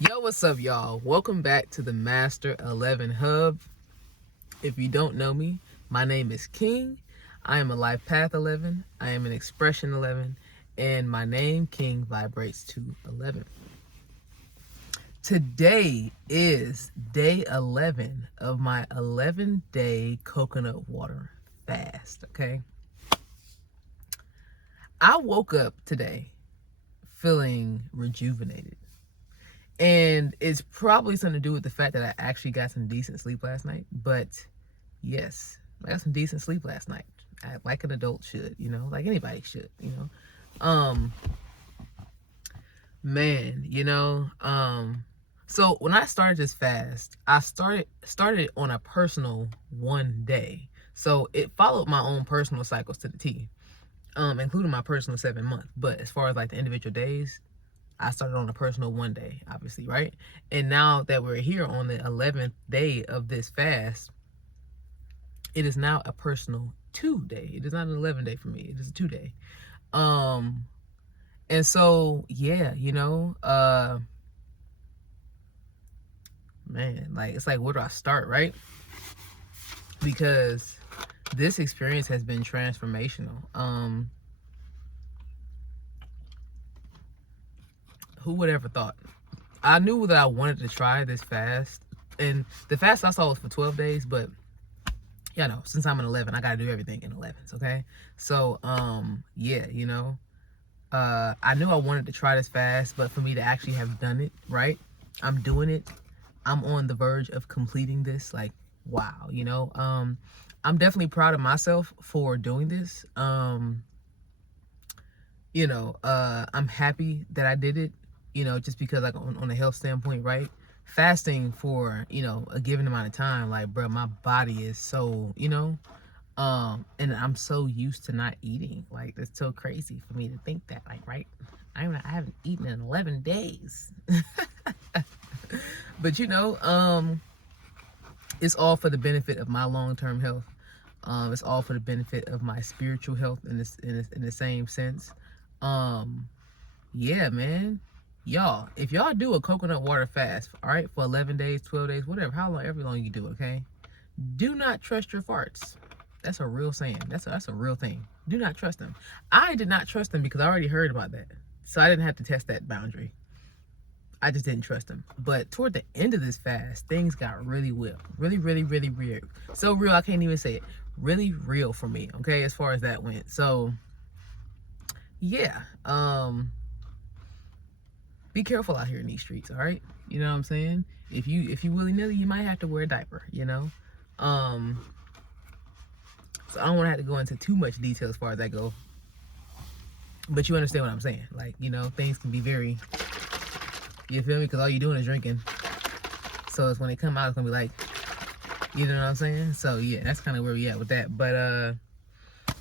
Yo, what's up, y'all? Welcome back to the Master 11 Hub. If you don't know me, my name is King. I am a life path 11. I am an expression 11. And my name, King, vibrates to 11. Today is day 11 of my 11-day coconut water fast, okay? I woke up today feeling rejuvenated. And it's probably something to do with the fact that I actually got some decent sleep last night. But yes, I got some decent sleep last night. Like an adult should, like anybody should, Man, so when I started this fast, I started on a personal 1 day. So it followed my own personal cycles to the T, including my personal 7 month. But as far as like the individual days, I started on a personal 1 day, obviously, right? And now that we're here on the 11th day of this fast, it is now a personal 2 day. It is not an 11 day for me. It is a 2 day. And so, yeah, man, like, it's like, where do I start, right? Because this experience has been transformational. Who would ever thought? I knew that I wanted to try this fast, and the fast I saw was for 12 days, but since I'm an 11, I gotta do everything in 11s, okay? So, yeah, I knew I wanted to try this fast, but for me to actually have done it, right? I'm doing it. I'm on the verge of completing this. Like, wow, I'm definitely proud of myself for doing this. I'm happy that I did it, just because, like, on a health standpoint, right? Fasting for, a given amount of time, like, bro, my body is so, and I'm so used to not eating. Like, it's so crazy for me to think that, like, right? I haven't eaten in 11 days. But, it's all for the benefit of my long-term health. It's all for the benefit of my spiritual health in the same sense. Yeah, man. Y'all, if y'all do a coconut water fast, all right, for 11 days, 12 days, whatever, however long you do, okay? Do not trust your farts. That's a real saying. That's a real thing. Do not trust them. I did not trust them because I already heard about that. So I didn't have to test that boundary. I just didn't trust them. But toward the end of this fast, things got really real. Really, really, really real. So real, I can't even say it. Really real for me, okay, as far as that went. So, yeah. Be careful out here in these streets, all right? You know what I'm saying? If you willy-nilly, you might have to wear a diaper, So I don't want to have to go into too much detail as far as that go. But you understand what I'm saying. Like, things can be very, you feel me? Because all you're doing is drinking. So it's when they come out, it's going to be like, you know what I'm saying? So, yeah, that's kind of where we at with that. But,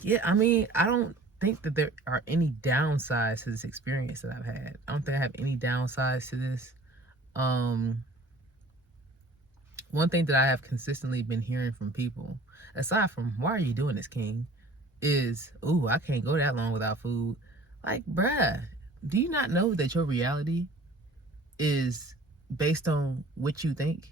yeah, I mean, I don't think that there are any downsides to this experience that I've had. I don't think I have any downsides to this. One thing that I have consistently been hearing from people, aside from, why are you doing this, King, is, ooh, I can't go that long without food. Like, bruh, do you not know that your reality is based on what you think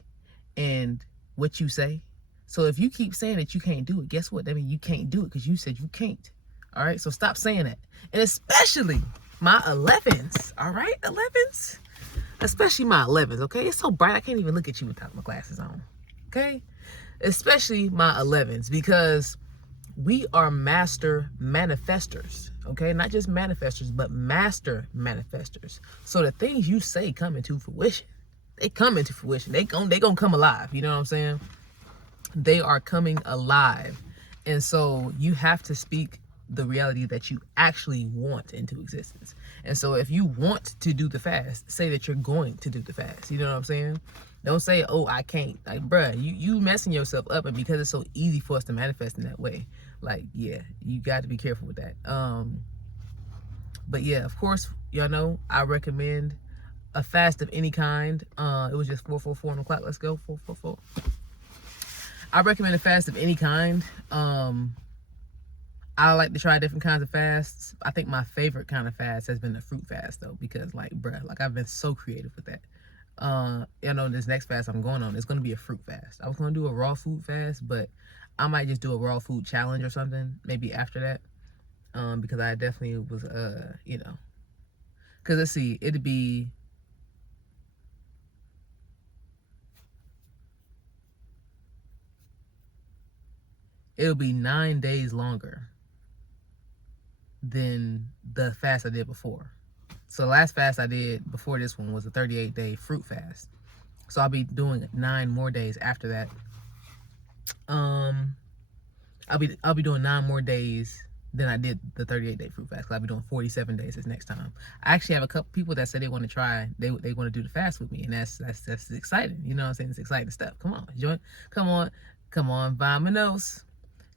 and what you say? So if you keep saying that you can't do it, guess what? That means you can't do it because you said you can't. All right? So stop saying that. And especially my 11s, all right? 11s? Especially my 11s, okay? It's so bright I can't even look at you without my glasses on, okay? Especially my 11s, because we are master manifestors, okay? Not just manifestors, but master manifestors. So the things you say come into fruition. They come into fruition. They gonna come alive, you know what I'm saying? They are coming alive. And so you have to speak the reality that you actually want into existence. And so if you want to do the fast, say that you're going to do the fast. You know what I'm saying? Don't say, oh, I can't. Like, bruh, you messing yourself up. And because it's so easy for us to manifest in that way, like, yeah, you got to be careful with that. But yeah, of course, y'all know I recommend a fast of any kind. It was just 444 on the clock. Let's go, 444. I recommend a fast of any kind. I like to try different kinds of fasts. I think my favorite kind of fast has been the fruit fast, though, because, like, bruh, like, I've been so creative with that. You know, this next fast I'm going on, it's going to be a fruit fast. I was going to do a raw food fast, but I might just do a raw food challenge or something maybe after that. Because I definitely was, you know, because let's see, it'll be 9 days longer than the fast I did before. So the last fast I did before this one was a 38-day fruit fast. So I'll be doing 9 more days after that. I'll be doing 9 more days than I did the 38-day fruit fast. I'll be doing 47 days this next time. I actually have a couple people that said they want to try. They want to do the fast with me, and that's exciting. You know what I'm saying? It's exciting stuff. Come on, join. Come on, Vamanos.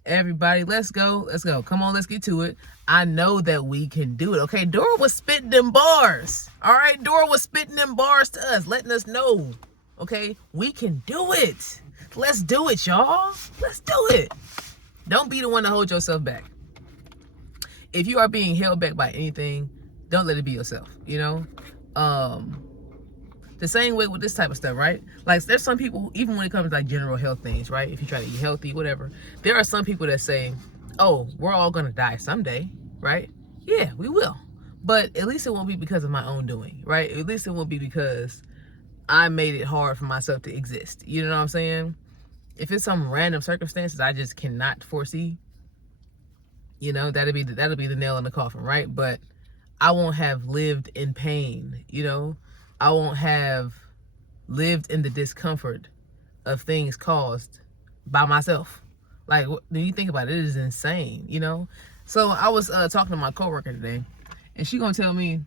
Everybody, let's go. Come on, let's get to it. I know that we can do it. Okay, Dora was spitting them bars. All right, Dora was spitting them bars to us, letting us know. Okay, we can do it. Let's do it, y'all. Let's do it. Don't be the one to hold yourself back. If you are being held back by anything, don't let it be yourself, you know? The same way with this type of stuff, right? Like, there's some people, even when it comes to like general health things, right? If you try to eat healthy, whatever, there are some people that say, oh, we're all gonna die someday, right? Yeah, we will. But at least it won't be because of my own doing, right? At least it won't be because I made it hard for myself to exist. You know what I'm saying? If it's some random circumstances I just cannot foresee, you know, that'll be the nail in the coffin, right? But I won't have lived in pain, you know? I won't have lived in the discomfort of things caused by myself. Like, when you think about it, it is insane, you know? So I was talking to my coworker today, and she gonna tell me,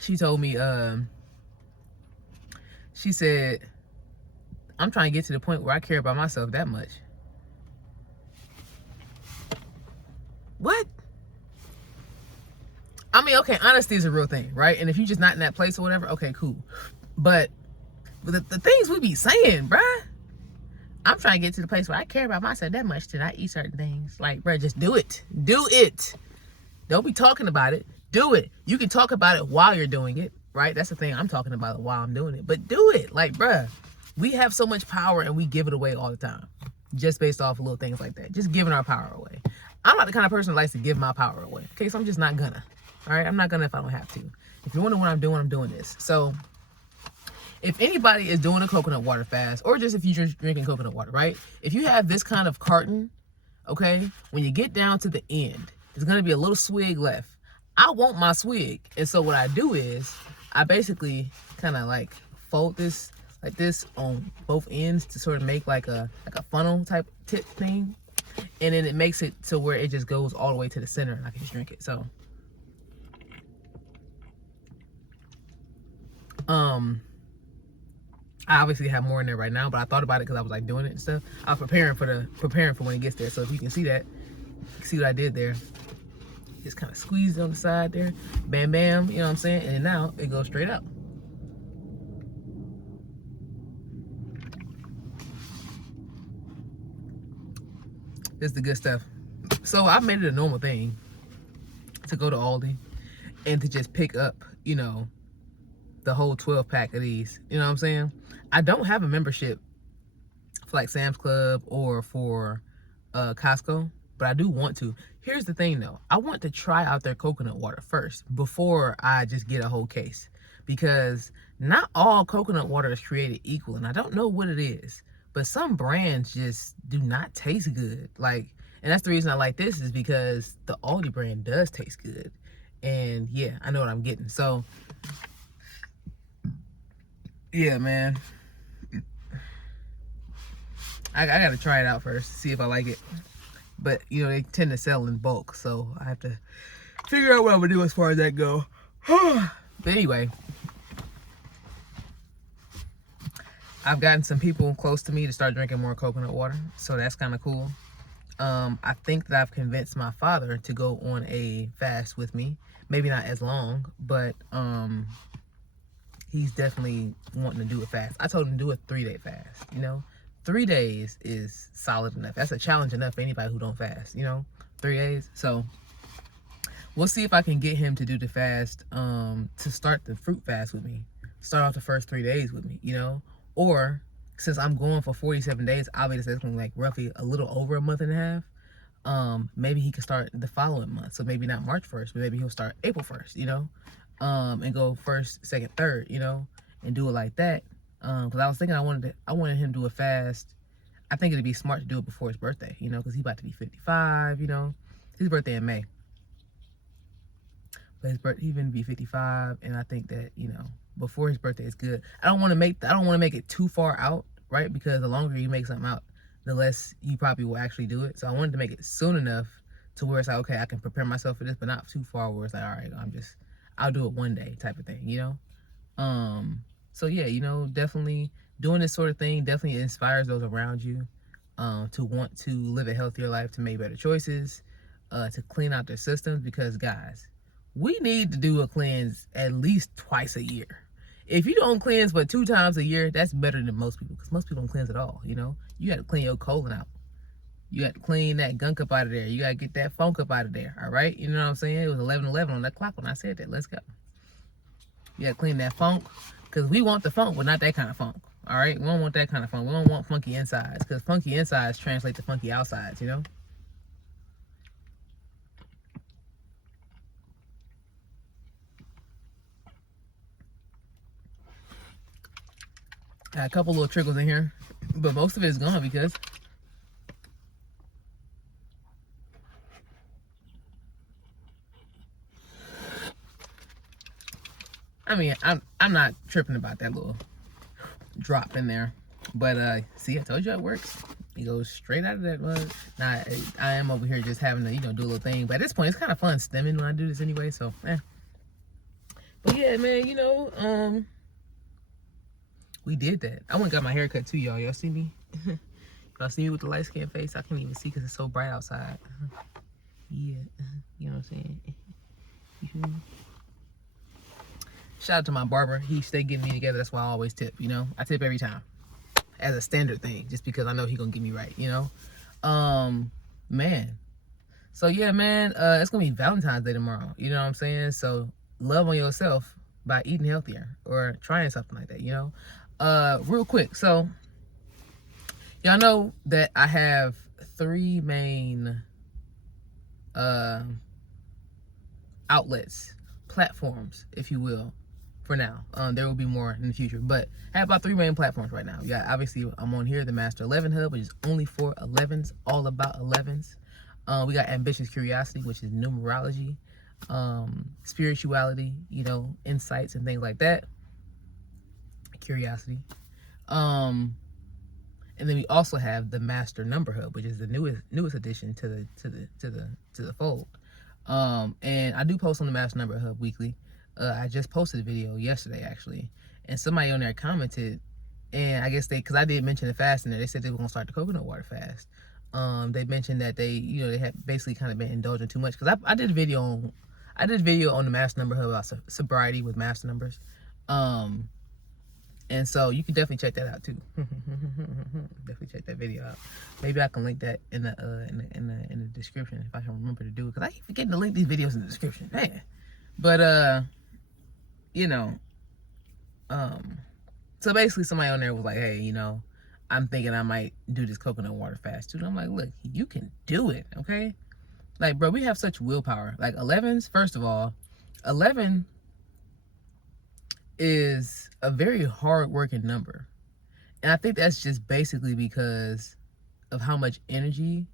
she told me, she said, I'm trying to get to the point where I care about myself that much. What? I mean, okay, honesty is a real thing, right? And if you're just not in that place or whatever, okay, cool. But the things we be saying, bruh, I'm trying to get to the place where I care about myself that much that I eat certain things. Like, bruh, just do it. Do it. Don't be talking about it. Do it. You can talk about it while you're doing it, right? That's the thing. I'm talking about it while I'm doing it. But do it. Like, bruh, we have so much power and we give it away all the time. Just based off of little things like that. Just giving our power away. I'm not the kind of person that likes to give my power away. Okay, so I'm just not gonna. All right, I'm not gonna if I don't have to. If you're wondering what I'm doing this. So if anybody is doing a coconut water fast, or just if you're just drinking coconut water, right? If you have this kind of carton, okay, when you get down to the end, there's gonna be a little swig left. I want my swig. And so what I do is I basically kind of like fold this like this on both ends to sort of make like a funnel type tip thing. And then it makes it to where it just goes all the way to the center and I can just drink it. So I obviously have more in there right now, but I thought about it because I was like doing it and stuff. I was preparing for when it gets there. So if you can see that, you see what I did there. Just kind of squeeze it on the side there. Bam, bam, you know what I'm saying? And now it goes straight out. This is the good stuff. So I made it a normal thing to go to Aldi and to just pick up, you know, the whole 12 pack of these. You know what I'm saying? I don't have a membership for like Sam's Club or for Costco, but I do want to. Here's the thing though. I want to try out their coconut water first before I just get a whole case, because not all coconut water is created equal, and I don't know what it is, but some brands just do not taste good. Like, and that's the reason I like this, is because the Aldi brand does taste good. And yeah, I know what I'm getting. So yeah, man, I gotta try it out first, see if I like it. But you know, they tend to sell in bulk, so I have to figure out what I'm gonna do as far as that go. But anyway, I've gotten some people close to me to start drinking more coconut water, so that's kind of cool. I think that I've convinced my father to go on a fast with me. Maybe not as long, but he's definitely wanting to do a fast. I told him to do a 3-day fast, you know? 3 days is solid enough. That's a challenge enough for anybody who don't fast, you know? 3 days. So we'll see if I can get him to do the fast, to start the fruit fast with me. Start off the first 3 days with me, you know? Or since I'm going for 47 days, obviously it's gonna be like roughly a little over a month and a half. Maybe he can start the following month. So maybe not March 1st, but maybe he'll start April 1st, you know? And go first, second, third, you know, and do it like that. Because I was thinking I wanted him to do a fast. I think it'd be smart to do it before his birthday, you know, because he's about to be 55, you know. His birthday in May. But his birthday, he's gonna be 55, and I think that, you know, before his birthday is good. I don't want to make it too far out, right? Because the longer you make something out, the less you probably will actually do it. So I wanted to make it soon enough to where it's like, okay, I can prepare myself for this, but not too far where it's like, all right, I'll do it one day type of thing, you know? So yeah, you know, definitely doing this sort of thing definitely inspires those around you, to want to live a healthier life, to make better choices, to clean out their systems, because guys, we need to do a cleanse at least twice a year. If you don't cleanse but 2 times a year, that's better than most people, because most people don't cleanse at all, you know? You got to clean your colon out. You got to clean that gunk up out of there. You got to get that funk up out of there, all right? You know what I'm saying? It was 11:11 on that clock when I said that. Let's go. You got to clean that funk, because we want the funk, but not that kind of funk, all right? We don't want that kind of funk. We don't want funky insides, because funky insides translate to funky outsides, you know? Got a couple little trickles in here, but most of it is gone because I mean, I'm not tripping about that little drop in there. But see, I told you it works. It goes straight out of that mug. Now I am over here just having to, you know, do a little thing. But at this point, it's kind of fun stemming when I do this anyway. So, But yeah, man, you know, we did that. I went and got my hair cut too, y'all. Y'all see me? Y'all see me with the light skin face? I can't even see because it's so bright outside. Yeah, you know what I'm saying? You feel me? Shout out to my barber. He stayed getting me together. That's why I always tip, you know? I tip every time. As a standard thing, just because I know he gonna get me right, you know? Man. So yeah, man, it's gonna be Valentine's Day tomorrow. You know what I'm saying? So love on yourself by eating healthier or trying something like that, you know? Real quick, so y'all know that I have 3 main outlets, platforms, if you will, for now. There will be more in the future, but I have about 3 main platforms right now. Yeah, obviously I'm on here, the Master 11 Hub, which is only for 11s, all about 11s. We got Ambitious Curiosity, which is numerology, spirituality, you know, insights and things like that. Curiosity. And then we also have the Master Number Hub, which is the newest addition to the fold. And I do post on the Master Number Hub weekly. I just posted a video yesterday actually, and somebody on there commented, and I guess because I did mention the fast in there, they said they were gonna start the coconut water fast. They mentioned that they had basically kind of been indulging too much, because I did a video on the Master Number Hub about sobriety with master numbers. And so you can definitely check that out too. Definitely check that video out. Maybe I can link that in the description if I can remember to do it, because I keep forgetting to link these videos in the description, man. But you know, so basically somebody on there was like, hey, you know, I'm thinking I might do this coconut water fast too. And I'm like, look, you can do it, okay? Like, bro, we have such willpower. Like 11s, first of all, 11 is a very hard-working number. And I think that's just basically because of how much energy,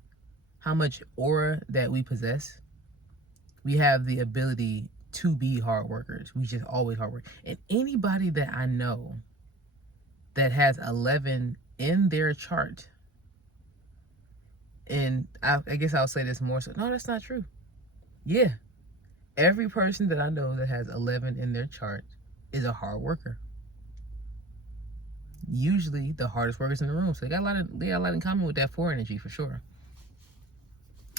how much aura that we possess. We have the ability to be hard workers. We just always hard work. And anybody that I know that has 11 in their chart, and I guess I'll say this more so, no, that's not true. Yeah, every person that I know that has 11 in their chart is a hard worker. Usually the hardest workers in the room. So they got a lot in common with that 4 energy for sure.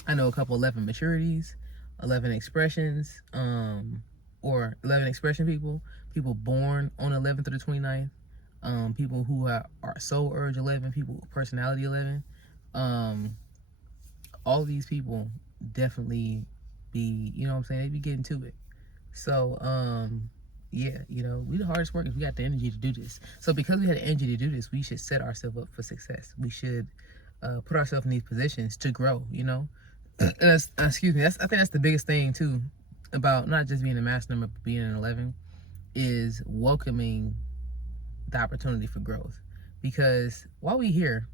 I know a couple 11 maturities, 11 expressions, or 11 expression people born on 11th through the 29th, people who are soul urge 11, people with personality 11. All these people definitely be, you know what I'm saying, they be getting to it. So yeah, you know, we the hardest workers. We got the energy to do this. So because we had the energy to do this, we should set ourselves up for success. We should put ourselves in these positions to grow, you know. And excuse me, I think that's the biggest thing too about not just being a master number, but being an 11, is welcoming the opportunity for growth. Because while we here,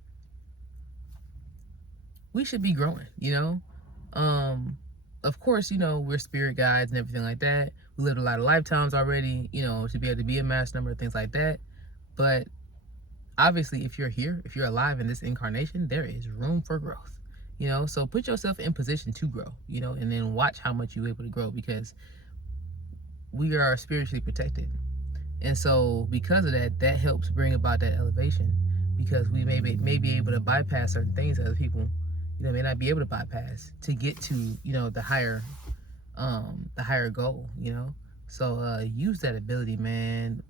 we should be growing, you know. Of course, you know, we're spirit guides and everything like that. We lived a lot of lifetimes already, you know, to be able to be a master number, things like that. But obviously, if you're here, if you're alive in this incarnation, there is room for growth, you know. So put yourself in position to grow, you know, and then watch how much you're able to grow, because we are spiritually protected. And so because of that, that helps bring about that elevation, because we may be able to bypass certain things that other people, you know, may not be able to bypass to get to, you know, the higher goal, you know. So use that ability, man.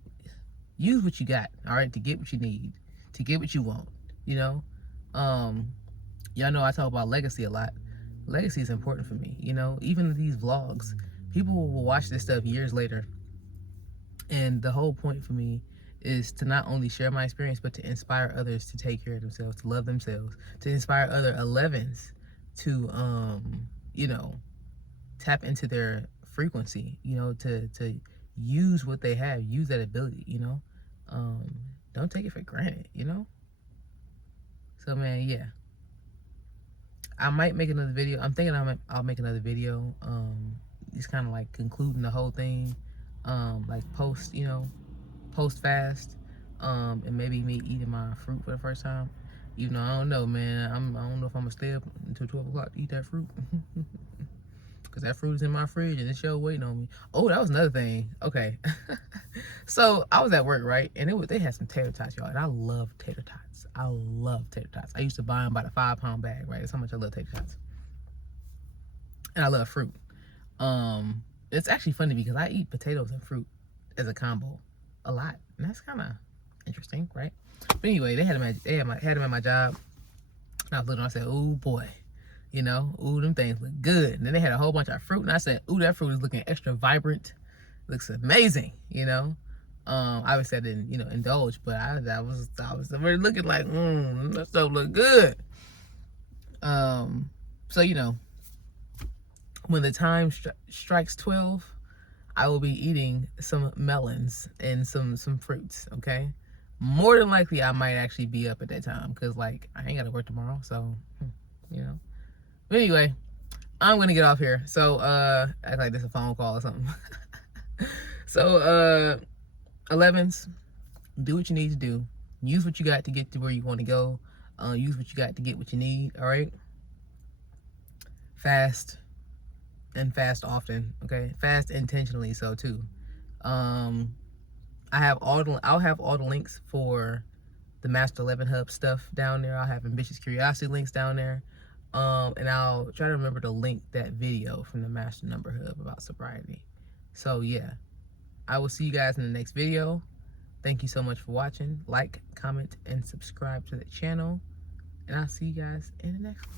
Use what you got, all right, to get what you need, to get what you want, you know. Y'all know I talk about legacy a lot. Legacy is important for me, you know. Even these vlogs, people will watch this stuff years later, and the whole point for me is to not only share my experience, but to inspire others to take care of themselves, to love themselves, to inspire other 11s to you know, tap into their frequency, you know, to use what they have, use that ability, you know. Don't take it for granted, you know. So man, yeah, I might make another video. I'm thinking I'll make another video, just kind of like concluding the whole thing, like post, you know, post fast, and maybe me eating my fruit for the first time. Even though I don't know, man, I don't know if I'm gonna stay up until 12 o'clock to eat that fruit. Because that fruit is in my fridge and it's show waiting on me. Oh, that was another thing. Okay. So I was at work, right? And they had some tater tots, y'all. And I love tater tots. I love tater tots. I used to buy them by the 5-pound bag, right? That's how much I love tater tots. And I love fruit. It's actually funny because I eat potatoes and fruit as a combo a lot. And that's kind of interesting, right? But anyway, they had them at my job. And I was looking, I said, oh boy. You know, ooh, them things look good. And then they had a whole bunch of fruit, and I said, ooh, that fruit is looking extra vibrant. Looks amazing, you know. Obviously I didn't, you know, indulge, but I was really looking like, that stuff look good. So you know, when the time strikes 12, I will be eating some melons and some fruits. Okay, more than likely I might actually be up at that time, because like I ain't gotta work tomorrow, so you know. But anyway, I'm gonna get off here. So act like this is a phone call or something. So 11s, do what you need to do. Use what you got to get to where you want to go. Use what you got to get what you need. All right. Fast, and fast often. Okay. Fast intentionally, so too. I'll have all the links for the Master 11 Hub stuff down there. I'll have Ambitious Curiosity links down there. And I'll try to remember to link that video from the Master Number Hub about sobriety. So yeah, I will see you guys in the next video. Thank you so much for watching. Like, comment, and subscribe to the channel. And I'll see you guys in the next one.